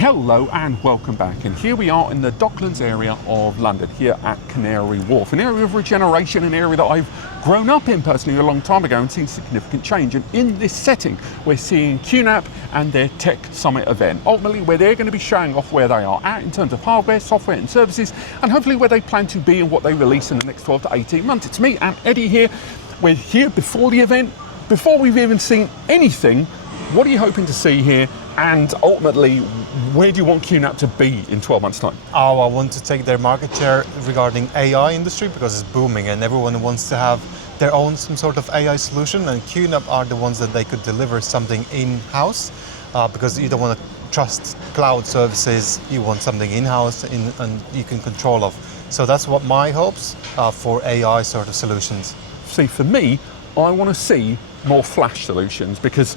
Hello and welcome back, and here we are in the Docklands area of London, here at Canary Wharf, an area of regeneration, an area that I've grown up in personally a long time ago and seen significant change. And in this setting we're seeing QNAP and their Tech Summit event, ultimately where they're going to be showing off where they are at in terms of hardware, software and services, and hopefully where they plan to be and what they release in the next 12 to 18 months. It's me and Eddie here. We're here before the event, before we've even seen anything. What are you hoping to see here? And ultimately, where do you want QNAP to be in 12 months' time? Oh, I want to take their market share regarding AI industry because it's booming and everyone wants to have their own some sort of AI solution, and QNAP are the ones that they could deliver something in-house because you don't want to trust cloud services, you want something in-house and you can control of. So that's what my hopes for AI sort of solutions. See, for me, I want to see more flash solutions because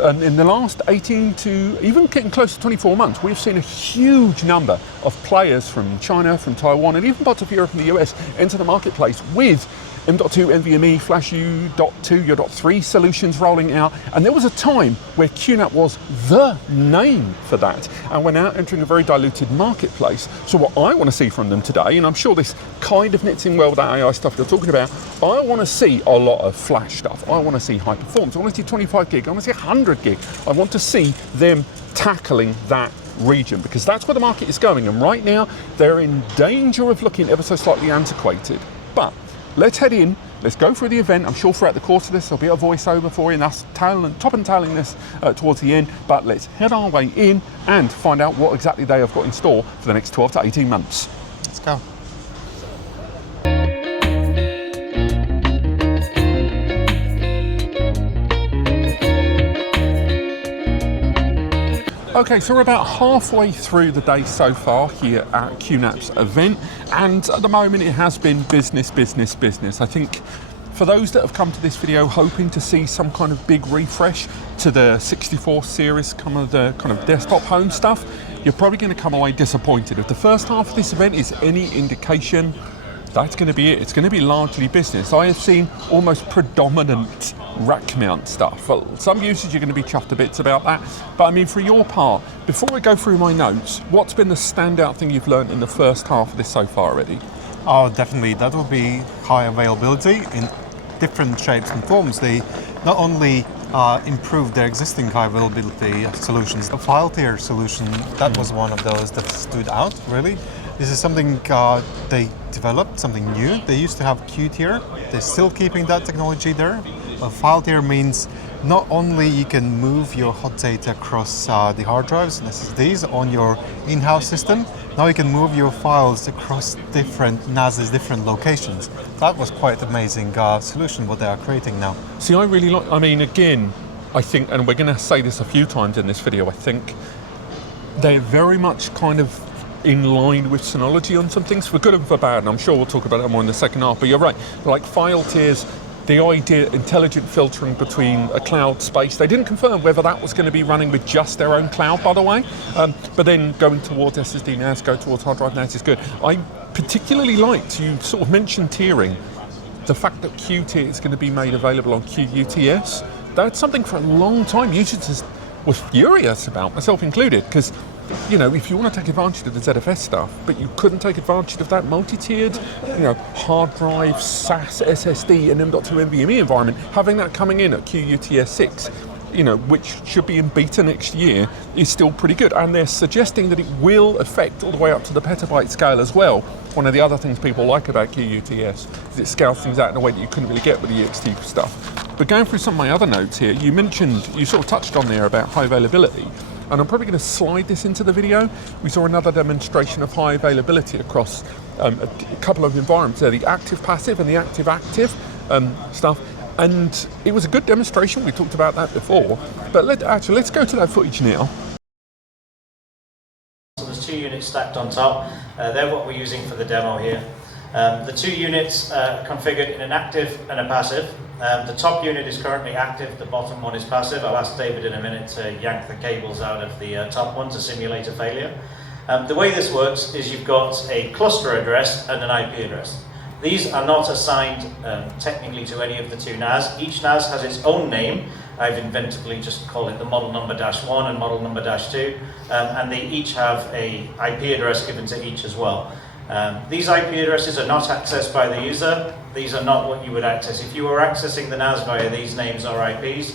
in the last 18 to even getting close to 24 months, we've seen a huge number of players from China, from Taiwan, and even parts of Europe and the US enter the marketplace with M.2 NVMe, Flash U.2, U.3 solutions rolling out. And there was a time where QNAP was the name for that. And we're now entering a very diluted marketplace. So what I want to see from them today, and I'm sure this kind of knits in well with that AI stuff you're talking about, I want to see a lot of Flash stuff. I want to see high performance. I want to see 25 gig. I want to see 100 gig. I want to see them tackling that region because that's where the market is going. And right now, they're in danger of looking ever so slightly antiquated. But let's head in, let's go through the event. I'm sure throughout the course of this there'll be a voiceover for you and us top and tailing this towards the end, but let's head our way in and find out what exactly they have got in store for the next 12 to 18 months. Let's go. Okay, so we're about halfway through the day so far here at QNAP's event, and at the moment it has been business. I think for those that have come to this video hoping to see some kind of big refresh to the 64 series, the kind of desktop home stuff, you're probably going to come away disappointed. If the first half of this event is any indication, that's going to be it. It's going to be largely business. I have seen almost predominant rack mount stuff. Well, some users you're going to be chuffed to bits about that, but I mean, for your part, before I go through my notes, what's been the standout thing you've learned in the first half of this so far already? Oh, definitely. That will be high availability in different shapes and forms. They not only improved their existing high availability solutions, the file tier solution, that was one of those that stood out, really. This is something they developed, something new. They used to have QTier. They're still keeping that technology there. File tier means not only you can move your hot data across the hard drives and SSDs on your in-house system, now you can move your files across different NASs, different locations. That was quite amazing solution what they are creating now. See, I really like, I mean, again, I think, and we're going to say this a few times in this video, I think they're very much kind of in line with Synology on some things, for good and for bad, and I'm sure we'll talk about that more in the second half, but you're right, like file tiers, the idea, intelligent filtering between a cloud space. They didn't confirm whether that was going to be running with just their own cloud, by the way, but then going towards SSD NAS, go towards hard drive NAS is good. I particularly liked, you sort of mentioned tiering, the fact that QTier is going to be made available on QTS. That's something for a long time users were furious about, myself included, because you know, if you want to take advantage of the ZFS stuff, but you couldn't take advantage of that multi-tiered, you know, hard drive, SAS, SSD, and M.2 NVMe environment, having that coming in at QTS 6, you know, which should be in beta next year, is still pretty good. And they're suggesting that it will affect all the way up to the petabyte scale as well. One of the other things people like about QTS is it scales things out in a way that you couldn't really get with the EXT stuff. But going through some of my other notes here, you mentioned, you sort of touched on there about high availability. And I'm probably going to slide this into the video. We saw another demonstration of high availability across a couple of environments there, the active passive and the active active stuff. And it was a good demonstration. We talked about that before. But let's go to that footage now. So there's two units stacked on top. They're what we're using for the demo here. The two units are configured in an active and a passive. The top unit is currently active, the bottom one is passive. I'll ask David in a minute to yank the cables out of the top one to simulate a failure. The way this works is you've got a cluster address and an IP address. These are not assigned technically to any of the two NAS. Each NAS has its own name I've inventively just called it the model number -1 and model number -2, and they each have a IP address given to each as well. These IP addresses are not accessed by the user. These are not what you would access. If you were accessing the NAS via these names or IPs,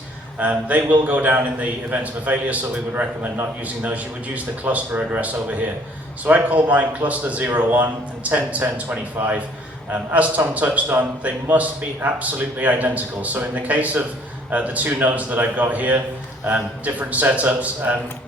they will go down in the event of a failure, so we would recommend not using those. You would use the cluster address over here. So I call mine cluster 01 and 10.10.25. As Tom touched on, they must be absolutely identical. So in the case of the two nodes that I've got here, different setups,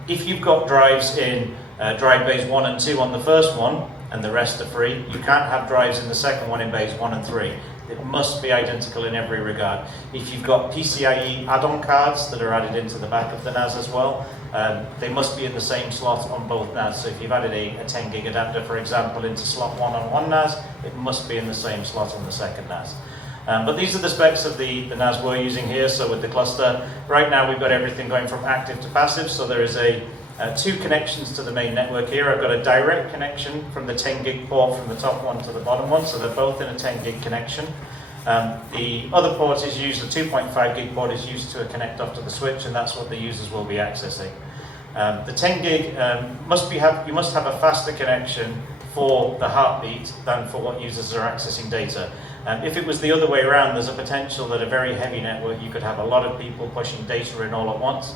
if you've got drives in drive bays 1 and 2 on the first one, and the rest are free, you can't have drives in the second one in bays 1 and 3. It must be identical in every regard. If you've got PCIe add-on cards that are added into the back of the NAS as well, they must be in the same slot on both NAS. So if you've added a 10 gig adapter, for example, into slot 1 on one NAS, it must be in the same slot on the second NAS. But these are the specs of the NAS we're using here. So with the cluster, right now we've got everything going from active to passive. So there is two connections to the main network here. I've got a direct connection from the 10 gig port from the top one to the bottom one, so they're both in a 10 gig connection. The other port is used, the 2.5 gig port is used to connect off to the switch, and that's what the users will be accessing. The 10 gig, you must have a faster connection for the heartbeat than for what users are accessing data. If it was the other way around, there's a potential that a very heavy network, you could have a lot of people pushing data in all at once,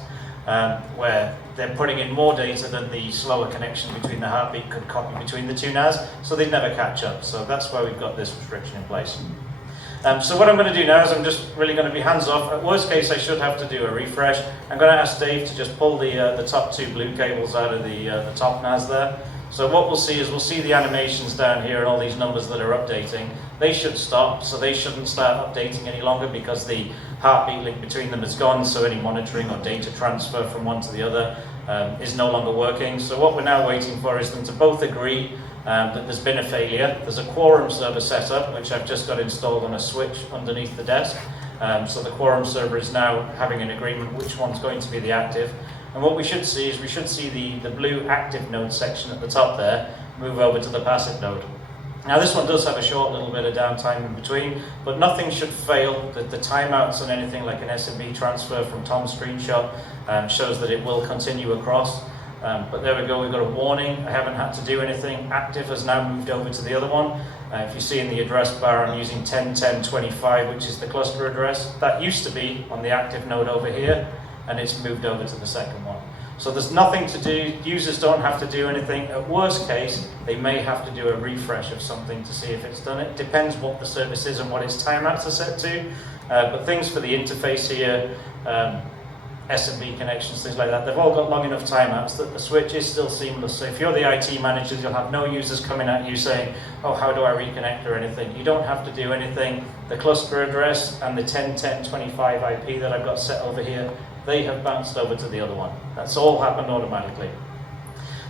where they're putting in more data than the slower connection between the heartbeat could copy between the two NAS, so they'd never catch up. So that's why we've got this restriction in place. So what I'm going to do now is I'm just really going to be hands off. At worst case, I should have to do a refresh. I'm going to ask Dave to just pull the top two blue cables out of the top NAS there. So what we'll see is we'll see the animations down here and all these numbers that are updating. They should stop, so they shouldn't start updating any longer because the heartbeat link between them is gone, so any monitoring or data transfer from one to the other is no longer working. So what we're now waiting for is them to both agree that there's been a failure. There's a quorum server set up, which I've just got installed on a switch underneath the desk. So the quorum server is now having an agreement which one's going to be the active. And what we should see is the blue active node section at the top there move over to the passive node. Now this one does have a short little bit of downtime in between, but nothing should fail. The timeouts on anything like an SMB transfer from Tom's screenshot shows that it will continue across. But there we go, we've got a warning. I haven't had to do anything. Active has now moved over to the other one. If you see in the address bar, I'm using 10.10.25, which is the cluster address. That used to be on the active node over here, and it's moved over to the second one. So there's nothing to do, users don't have to do anything. At worst case, they may have to do a refresh of something to see if it's done it. Depends what the service is and what its timeouts are set to. But things for the interface here, SMB connections, things like that, they've all got long enough timeouts that the switch is still seamless. So if you're the IT manager, you'll have no users coming at you saying, oh, how do I reconnect or anything. You don't have to do anything. The cluster address and the 10.10.25 IP that I've got set over here, they have bounced over to the other one. That's all happened automatically.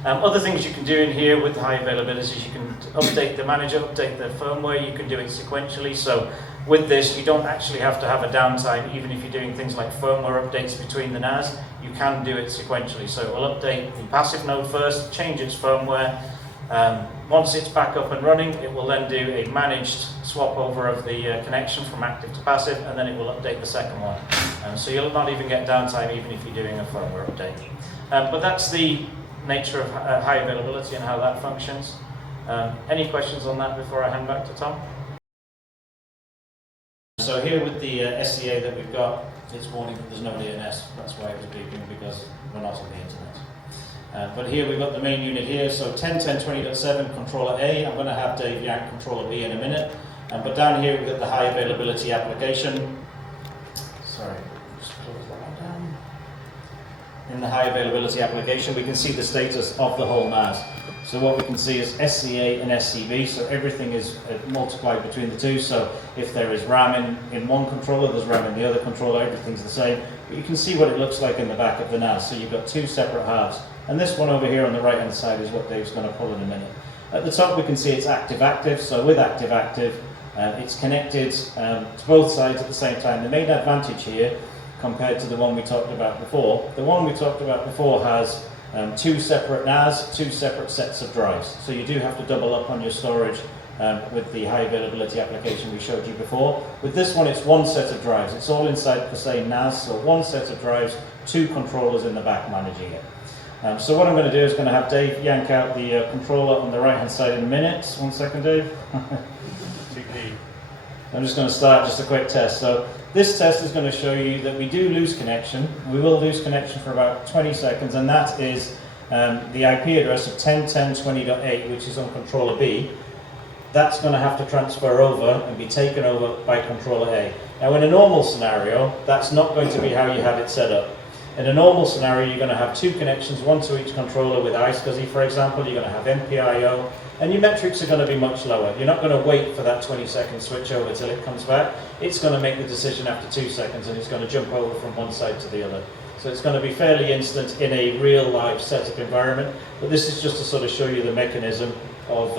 Other things you can do in here with high availability is you can update the manager, update the firmware. You can do it sequentially. So with this, you don't actually have to have a downtime. Even if you're doing things like firmware updates between the NAS, you can do it sequentially. So it will update the passive node first, change its firmware. Once it's back up and running, it will then do a managed swap over of the connection from active to passive, and then it will update the second one. So you'll not even get downtime even if you're doing a firmware update. But that's the nature of high availability and how that functions. Any questions on that before I hand back to Tom? So here with the SCA that we've got, it's warning that there's no DNS. That's why it was beeping, because we're not on the internet. But here we've got the main unit here, so 10.10.20.7 controller A. I'm going to have Dave yank controller B in a minute. But down here we've got the high availability application. Sorry, just close that one down. In the high availability application, we can see the status of the whole NAS. So what we can see is SCA and SCB, so everything is multiplied between the two. So if there is RAM in one controller, there's RAM in the other controller, everything's the same. But you can see what it looks like in the back of the NAS. So you've got two separate halves. And this one over here on the right hand side is what Dave's going to pull in a minute. At the top we can see it's active-active, so with active-active, it's connected to both sides at the same time. The main advantage here, compared to the one we talked about before, the one we talked about before has two separate NAS, two separate sets of drives. So you do have to double up on your storage with the high availability application we showed you before. With this one, it's one set of drives. It's all inside the same NAS, so one set of drives, two controllers in the back managing it. So what I'm going to do is going to have Dave yank out the controller on the right hand side in a minute. 1 second, Dave. I'm just going to start just a quick test. So this test is going to show you that we do lose connection. We will lose connection for about 20 seconds, and that is the IP address of 10.10.20.8, which is on controller B. That's going to have to transfer over and be taken over by controller A. Now in a normal scenario, that's not going to be how you have it set up. In a normal scenario, you're going to have two connections, one to each controller with iSCSI, for example. You're going to have MPIO, and your metrics are going to be much lower. You're not going to wait for that 20-second switch over till it comes back. It's going to make the decision after 2 seconds, and it's going to jump over from one side to the other. So it's going to be fairly instant in a real live setup environment, but this is just to sort of show you the mechanism of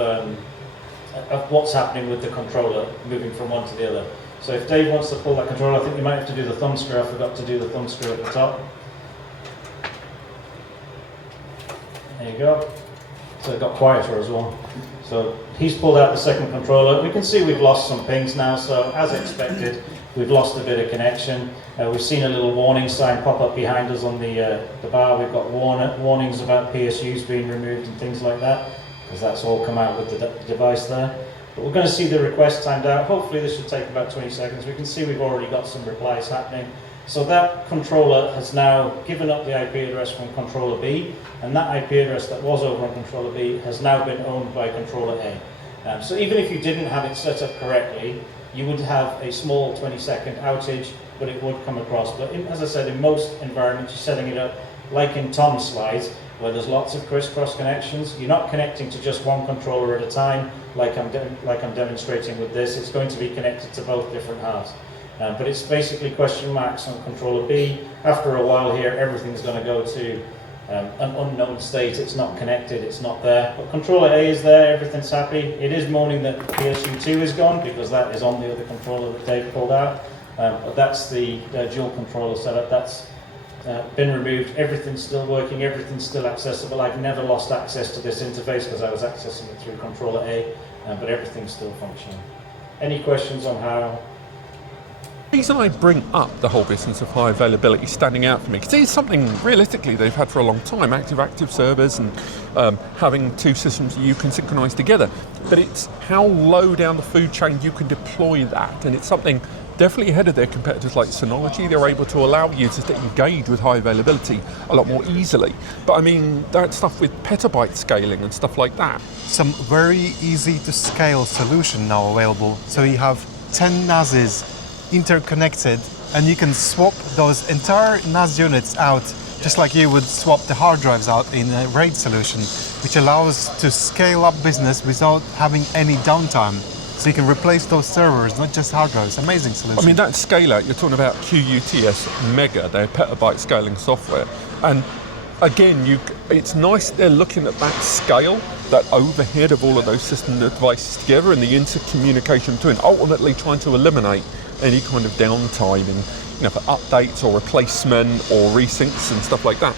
what's happening with the controller moving from one to the other. So if Dave wants to pull that controller, I think you might have to do the thumb screw. I forgot to do the thumb screw at the top. There you go. So it got quieter as well. So he's pulled out the second controller. We can see we've lost some pings now, so as expected, we've lost a bit of connection. We've seen a little warning sign pop up behind us on the bar. We've got warnings about PSUs being removed and things like that, because that's all come out with the device there. But we're going to see the request timed out. Hopefully this should take about 20 seconds. We can see we've already got some replies happening. So that controller has now given up the IP address from controller B, and that IP address that was over on controller B has now been owned by controller A. So even if you didn't have it set up correctly, you would have a small 20-second outage, but it would come across. But as I said, in most environments, you're setting it up like in Tom's slides, where there's lots of crisscross connections. You're not connecting to just one controller at a time, like I'm demonstrating with this. It's going to be connected to both different halves. But it's basically question marks on controller B. After a while here, everything's going to go to an unknown state. It's not connected, it's not there. But controller A is there, everything's happy. It is moaning that PSU2 is gone, because that is on the other controller that Dave pulled out. But that's the dual controller setup. That's been removed. Everything's still working, everything's still accessible. I've never lost access to this interface because I was accessing it through controller A, but everything's still functioning. Any questions on how? The reason I bring up the whole business of high availability standing out for me, because it is something realistically they've had for a long time, active servers and having two systems that you can synchronize together. But it's how low down the food chain you can deploy that, and it's something definitely ahead of their competitors like Synology. They're able to allow users to engage with high availability a lot more easily. But I mean, that stuff with petabyte scaling and stuff like that. Some very easy to scale solution now available. So you have 10 NASs interconnected, and you can swap those entire NAS units out just like you would swap the hard drives out in a RAID solution, which allows to scale up business without having any downtime. So you can replace those servers, not just hard drives. Amazing solution. I mean, that scale out, you're talking about QTS Mega, their petabyte scaling software. And again, it's nice they're looking at that scale, that overhead of all of those system devices together and the intercommunication between, ultimately trying to eliminate any kind of downtime in, for updates or replacement or resyncs and stuff like that.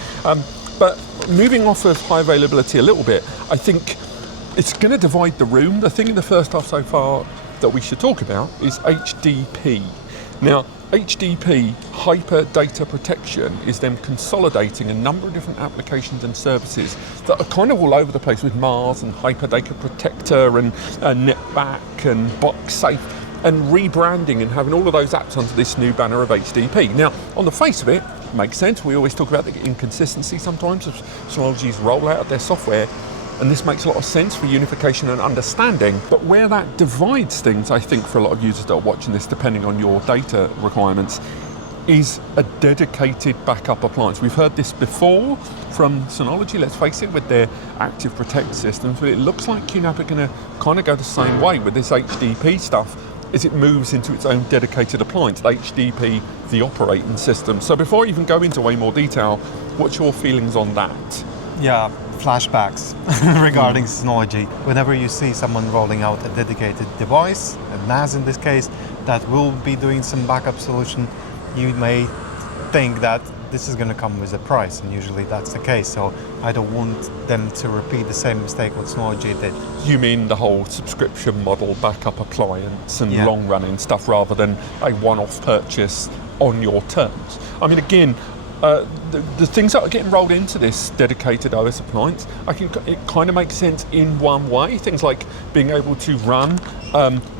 But moving off of high availability a little bit, I think it's going to divide the room. The thing in the first half so far that we should talk about is HDP. Now, HDP, Hyper Data Protection, is them consolidating a number of different applications and services that are kind of all over the place with Mars and Hyper Data Protector and NetBak and BoxSafe, and rebranding and having all of those apps under this new banner of HDP. Now, on the face of it, makes sense. We always talk about the inconsistency sometimes of Synology's rollout of their software, and this makes a lot of sense for unification and understanding. But where that divides things, I think, for a lot of users that are watching this, depending on your data requirements, is a dedicated backup appliance. We've heard this before from Synology, let's face it, with their Active Protect systems, but it looks like QNAP are going to kind of go the same way with this HDP stuff as it moves into its own dedicated appliance, HDP, the operating system. So before I even go into way more detail, what's your feelings on that? Yeah, flashbacks regarding Synology. Whenever you see someone rolling out a dedicated device, a NAS in this case, that will be doing some backup solution, you may think that this is going to come with a price, and usually that's the case. So I don't want them to repeat the same mistake what Synology did. You mean the whole subscription model, backup appliance and Yeah. long-running stuff rather than a one-off purchase on your terms? I mean, again, the things that are getting rolled into this dedicated OS appliance, it kind of makes sense in one way. Things like being able to run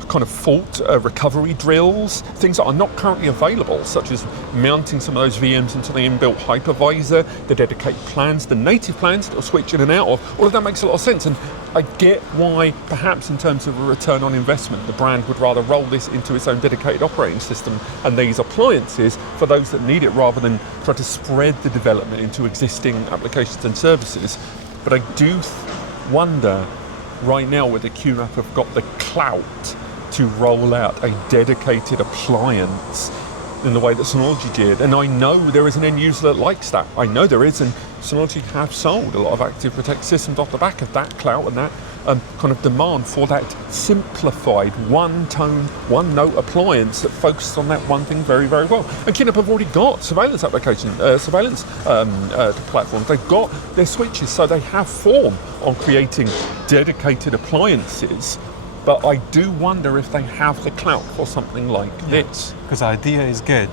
kind of fault recovery drills, things that are not currently available, such as mounting some of those VMs into the inbuilt hypervisor, the dedicated plans, the native plans that will switch in and out of. All of that makes a lot of sense, and I get why, perhaps in terms of a return on investment, the brand would rather roll this into its own dedicated operating system and these appliances for those that need it, rather than try to spread the development into existing applications and services. But I do wonder right now whether QNAP have got the clout to roll out a dedicated appliance in the way that Synology did. And I know there is an end user that likes that. I know there is, and Synology have sold a lot of Active Protect systems off the back of that clout and that kind of demand for that simplified, one-tone, one-note appliance that focuses on that one thing very, very well. And QNAP have already got surveillance platforms. They've got their switches, so they have form on creating dedicated appliances. But I do wonder if they have the clout for something like this. Because the idea is good.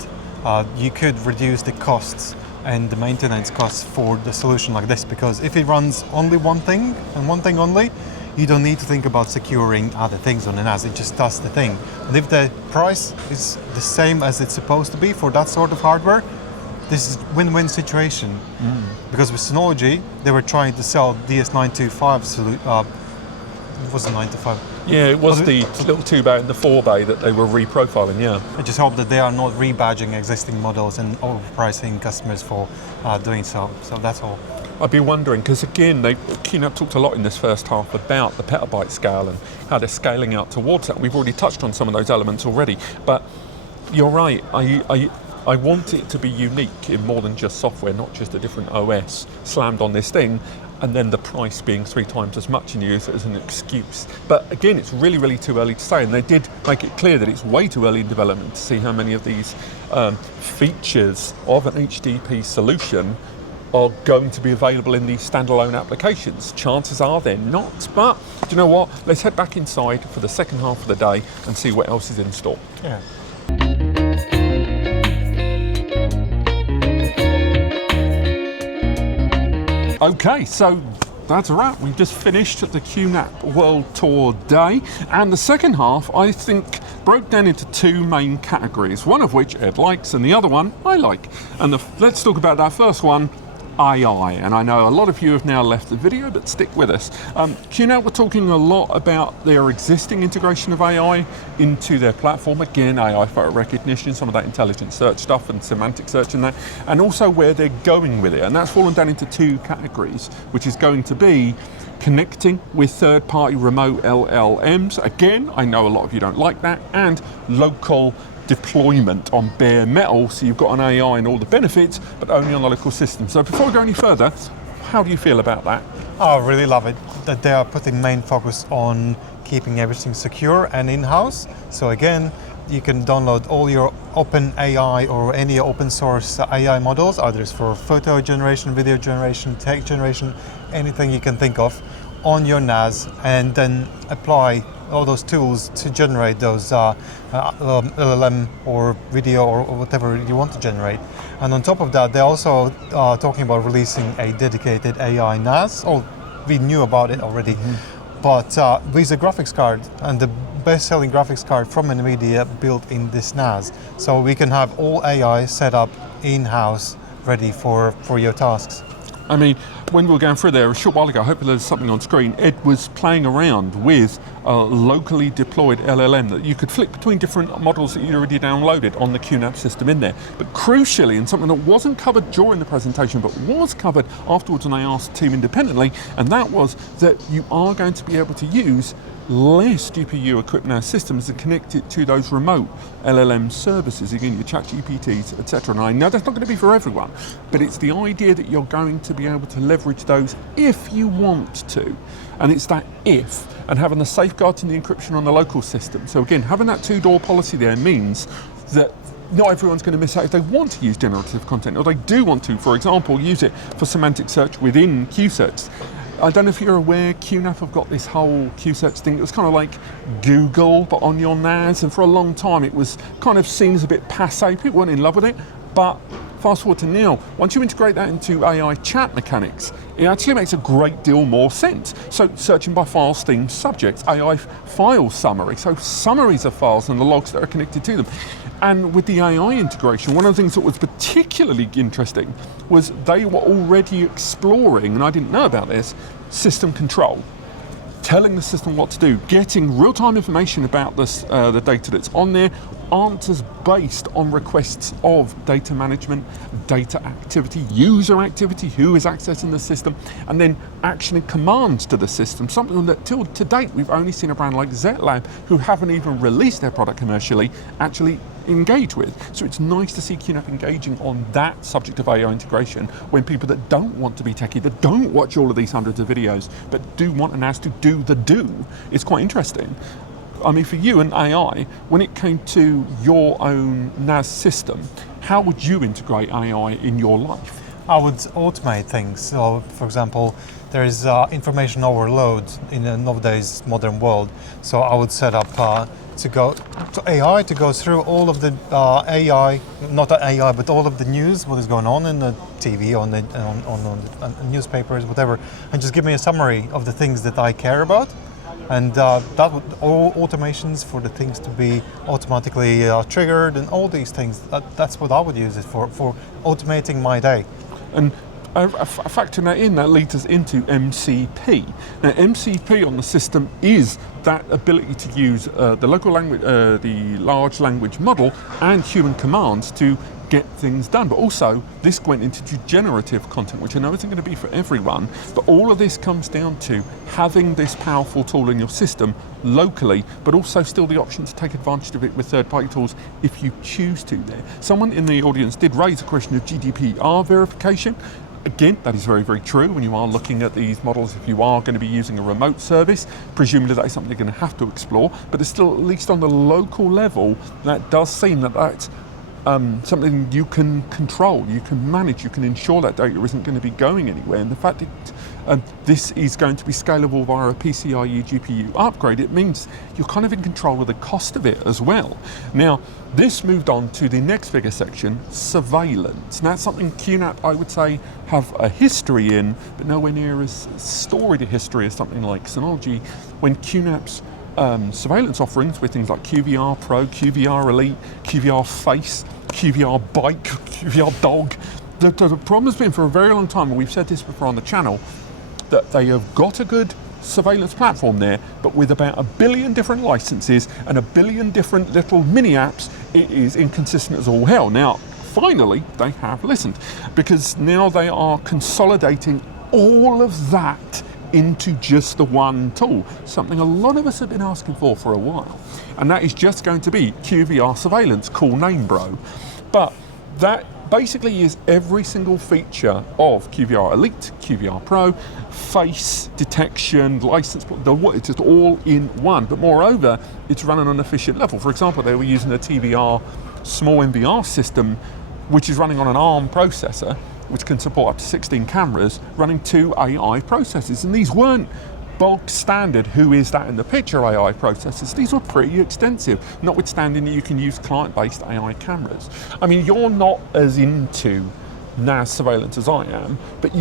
You could reduce the costs and the maintenance costs for the solution like this, because if it runs only one thing and one thing only, you don't need to think about securing other things on the NAS. It just does the thing. And if the price is the same as it's supposed to be for that sort of hardware, this is a win-win situation. Because with Synology, they were trying to sell DS925 it wasn't 925. Yeah, it was the little 2-bay and the 4-bay that they were reprofiling, yeah. I just hope that they are not rebadging existing models and overpricing customers for doing so. So that's all. I'd be wondering, because again, QNAP talked a lot in this first half about the petabyte scale and how they're scaling out towards that. We've already touched on some of those elements already, but you're right. I want it to be unique in more than just software, not just a different OS slammed on this thing, and then the price being 3 times as much and use it as an excuse. But again, it's really, really too early to say, and they did make it clear that it's way too early in development to see how many of these features of an HDP solution are going to be available in these standalone applications. Chances are they're not, but do you know what? Let's head back inside for the second half of the day and see what else is in store. Yeah. Okay, so that's a wrap. We've just finished the QNAP World Tour day, and the second half, I think, broke down into 2 main categories, one of which Ed likes and the other one I like. And let's talk about that first one, AI. And I know a lot of you have now left the video, but stick with us. QNAP were talking a lot about their existing integration of AI into their platform. Again, AI photo recognition, some of that intelligent search stuff and semantic search and that, and also where they're going with it. And that's fallen down into 2 categories, which is going to be connecting with third-party remote LLMs. Again, I know a lot of you don't like that, and local deployment on bare metal, so you've got an AI and all the benefits, but only on the local system. So before we go any further, how do you feel about that? I really love it, that they are putting main focus on keeping everything secure and in-house. So again, you can download all your open AI or any open source AI models, either it's for photo generation, video generation, text generation, anything you can think of, on your NAS, and then apply all those tools to generate those LLM or video or whatever you want to generate. And on top of that, they're also talking about releasing a dedicated AI NAS. Oh, we knew about it already, but with a graphics card, and the best-selling graphics card from Nvidia built in this NAS. So we can have all AI set up in-house, ready for your tasks. I mean, when we were going through there a short while ago, hopefully there's something on screen, Ed was playing around with a locally deployed LLM that you could flick between different models that you already downloaded on the QNAP system in there. But crucially, and something that wasn't covered during the presentation, but was covered afterwards when I asked the team independently, and that was that you are going to be able to use less GPU equipped NAS systems and connect it to those remote LLM services, again, your ChatGPTs, etc. And I know that's not going to be for everyone, but it's the idea that you're going to be able to leverage those if you want to. And it's that if, and having the safeguards and the encryption on the local system. So again, having that 2-door policy there means that not everyone's going to miss out if they want to use generative content, or they do want to, for example, use it for semantic search within QSearch. I don't know if you're aware, QNAP have got this whole QSearch thing. It was kind of like Google, but on your NAS, and for a long time it was kind of seen as a bit passé. People weren't in love with it, but fast forward to now, once you integrate that into AI chat mechanics, it actually makes a great deal more sense. So searching by files, themes, subjects, AI file summary, so summaries of files and the logs that are connected to them. And with the AI integration, one of the things that was particularly interesting was they were already exploring, and I didn't know about this, system control. Telling the system what to do, getting real-time information about this, the data that's on there, answers based on requests of data management, data activity, user activity, who is accessing the system, and then actioning commands to the system, something that till to date we've only seen a brand like ZLab, who haven't even released their product commercially, actually engage with. So it's nice to see QNAP engaging on that subject of AI integration when people that don't want to be techie, that don't watch all of these hundreds of videos, but do want a NAS to do the do. It's quite interesting. I mean, for you and AI, when it came to your own NAS system, how would you integrate AI in your life? I would automate things. So, for example, there is information overload in a nowadays modern world. So I would set up AI to go through all of the AI, not AI, but all of the news, what is going on in the TV, on the newspapers, whatever, and just give me a summary of the things that I care about. And that would, all automations for the things to be automatically triggered and all these things. That's what I would use it for automating my day. And factoring that in, that leads us into MCP. Now, MCP on the system is that ability to use the local language, the large language model, and human commands to get things done. But also, this went into generative content, which I know isn't going to be for everyone, but all of this comes down to having this powerful tool in your system locally, but also still the option to take advantage of it with third-party tools if you choose to there. Someone in the audience did raise a question of GDPR verification. Again, that is very, very true when you are looking at these models. If you are going to be using a remote service, presumably that is something you're going to have to explore, but it's still, at least on the local level, that does seem that that's something you can control, you can manage, you can ensure that data isn't going to be going anywhere. And the fact that this is going to be scalable via a PCIe GPU upgrade, it means you're kind of in control of the cost of it as well. Now, this moved on to the next bigger section, surveillance. Now, that's something QNAP, I would say, have a history in, but nowhere near as storied a history as something like Synology, when QNAP's surveillance offerings with things like QVR Pro, QVR Elite, QVR Face, QVR Bike, QVR Dog. The problem has been for a very long time, and we've said this before on the channel, that they have got a good surveillance platform there, but with about 1 billion different licenses and 1 billion different little mini apps, it is inconsistent as all hell. Now, finally, they have listened, because now they are consolidating all of that into just the one tool, something a lot of us have been asking for a while. And that is just going to be QVR Surveillance, cool name, bro. But that basically is every single feature of QVR Elite, QVR Pro, face detection, license, it's just all in one. But moreover, it's run on an efficient level. For example, they were using a TVR small NVR system, which is running on an ARM processor, which can support up to 16 cameras, running 2 AI processors. And these weren't bog standard, who is that in the picture AI processors. These were pretty extensive, notwithstanding that you can use client-based AI cameras. I mean, you're not as into NAS surveillance as I am, but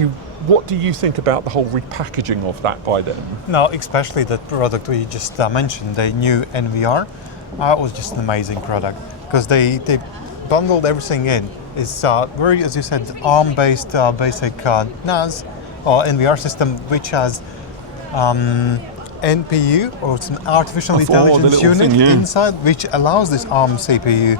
what do you think about the whole repackaging of that by them? No, especially that product we just mentioned, the new NVR, was just an amazing product, because they bundled everything in. It's very, as you said, ARM-based basic NAS or NVR system, which has NPU, or it's an artificial intelligence unit inside, which allows this ARM CPU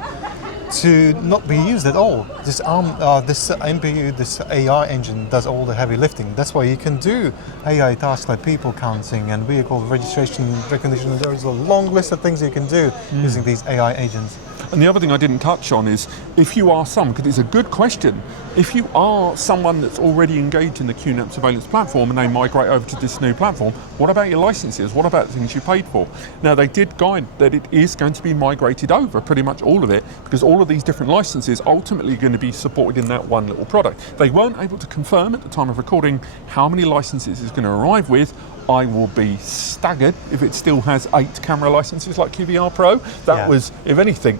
to not be used at all. This NPU, this AI engine does all the heavy lifting. That's why you can do AI tasks like people counting and vehicle registration recognition. There is a long list of things you can do using these AI agents. And the other thing I didn't touch on is, if you are because it's a good question, if you are someone that's already engaged in the QNAP surveillance platform and they migrate over to this new platform, what about your licenses? What about the things you paid for? Now, they did guide that it is going to be migrated over, pretty much all of it, because all of these different licenses ultimately are going to be supported in that one little product. They weren't able to confirm at the time of recording how many licenses it's going to arrive with. I will be staggered if it still has 8 camera licenses like QVR Pro. That was, if anything,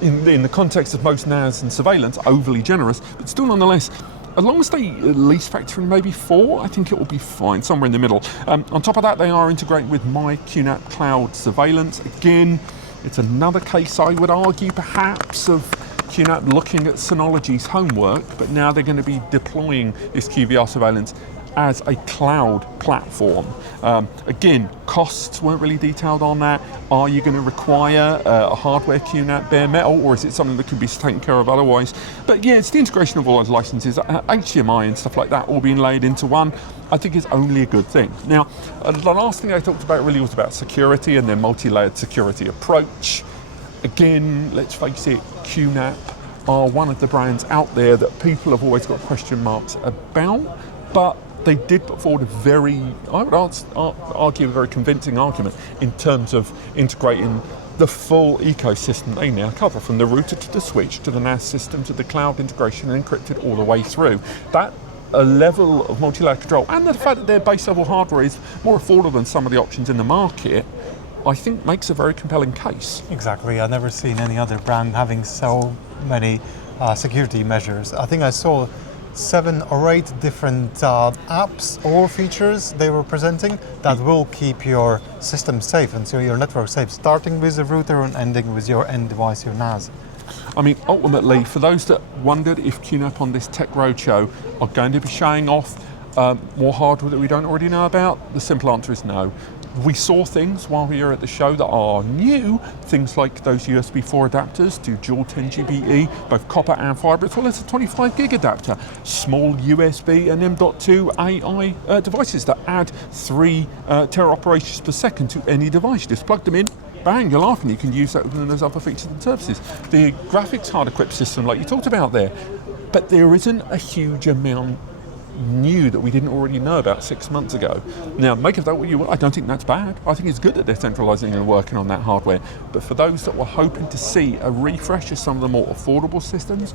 in the context of most NAS and surveillance, overly generous, but still nonetheless, as long as they at least factor in maybe 4, I think it will be fine, somewhere in the middle. On top of that, they are integrating with my QNAP Cloud Surveillance. Again, it's another case, I would argue, perhaps, of QNAP looking at Synology's homework, but now they're going to be deploying this QVR Surveillance as a cloud platform. Again, costs weren't really detailed on that. Are you going to require a hardware QNAP bare metal, or is it something that could be taken care of otherwise? But yeah, it's the integration of all those licenses, HDMI and stuff like that, all being laid into one. I think is only a good thing. Now, the last thing I talked about really was about security and their multi-layered security approach. Again, let's face it, QNAP are one of the brands out there that people have always got question marks about, but they did put forward a very, I would argue, a very convincing argument in terms of integrating the full ecosystem they now cover, from the router to the switch to the NAS system to the cloud integration and encrypted all the way through. That a level of multi-layer control, and the fact that their base level hardware is more affordable than some of the options in the market, I think makes a very compelling case. Exactly. I've never seen any other brand having so many security measures. I think I saw 7 or 8 different apps or features they were presenting that will keep your system safe and so your network safe, starting with the router and ending with your end device, your NAS. I mean, ultimately, for those that wondered if QNAP on this Tech Roadshow are going to be showing off more hardware that we don't already know about, the simple answer is no. We saw things while we were at the show that are new, things like those USB 4 adapters to dual 10 GBE, both copper and fiber, as well as a 25 gig adapter, small USB and M.2 AI devices that add 3 tera operations per second to any device. You just plug them in, bang, you're laughing, you can use that within those other features and services. The graphics hard equipped system, like you talked about there, but there isn't a huge amount new that we didn't already know about 6 months ago. Now, make of that what you will. I don't think that's bad. I think it's good that they're centralising and working on that hardware. But for those that were hoping to see a refresh of some of the more affordable systems,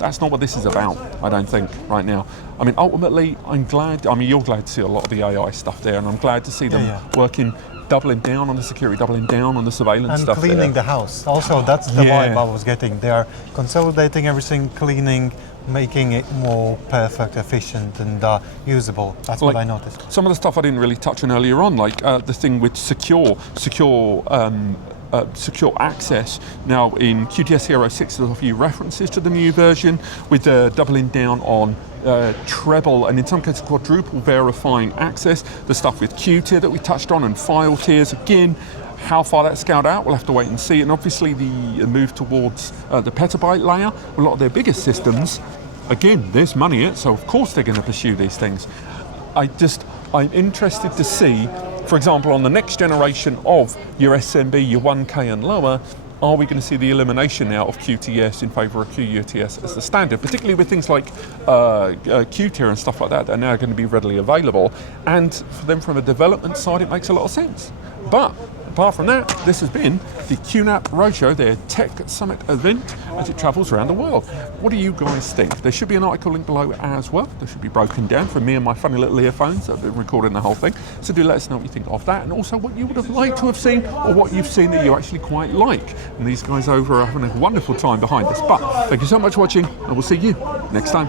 that's not what this is about, I don't think, right now. I mean, ultimately, I'm glad, you're glad to see a lot of the AI stuff there, and I'm glad to see them working, doubling down on the security, doubling down on the surveillance stuff. And cleaning the house. Also, that's the vibe I was getting. They are consolidating everything, cleaning, making it more perfect, efficient, and usable. That's what I noticed. Some of the stuff I didn't really touch on earlier on, like the thing with secure access. Now, in QTS Hero 6, there's a few references to the new version, with doubling down on treble and in some cases quadruple verifying access. The stuff with QTier that we touched on and file tiers, again, how far that's scaled out, we'll have to wait and see. And obviously the move towards the petabyte layer, a lot of their biggest systems, again, there's money in it, so of course they're going to pursue these things. I'm interested to see, for example, on the next generation of your SMB, your 1K and lower, are we going to see the elimination now of QTS in favour of QTS as the standard, particularly with things like QTier and stuff like that are now going to be readily available. And for them, from a development side, it makes a lot of sense. But apart from that, this has been the QNAP Roadshow, their Tech Summit event, as it travels around the world. What do you guys think? There should be an article linked below as well. There should be broken down for me and my funny little earphones that have been recording the whole thing. So do let us know what you think of that, and also what you would have liked to have seen, or what you've seen that you actually quite like. And these guys over are having a wonderful time behind us. But thank you so much for watching, and we'll see you next time.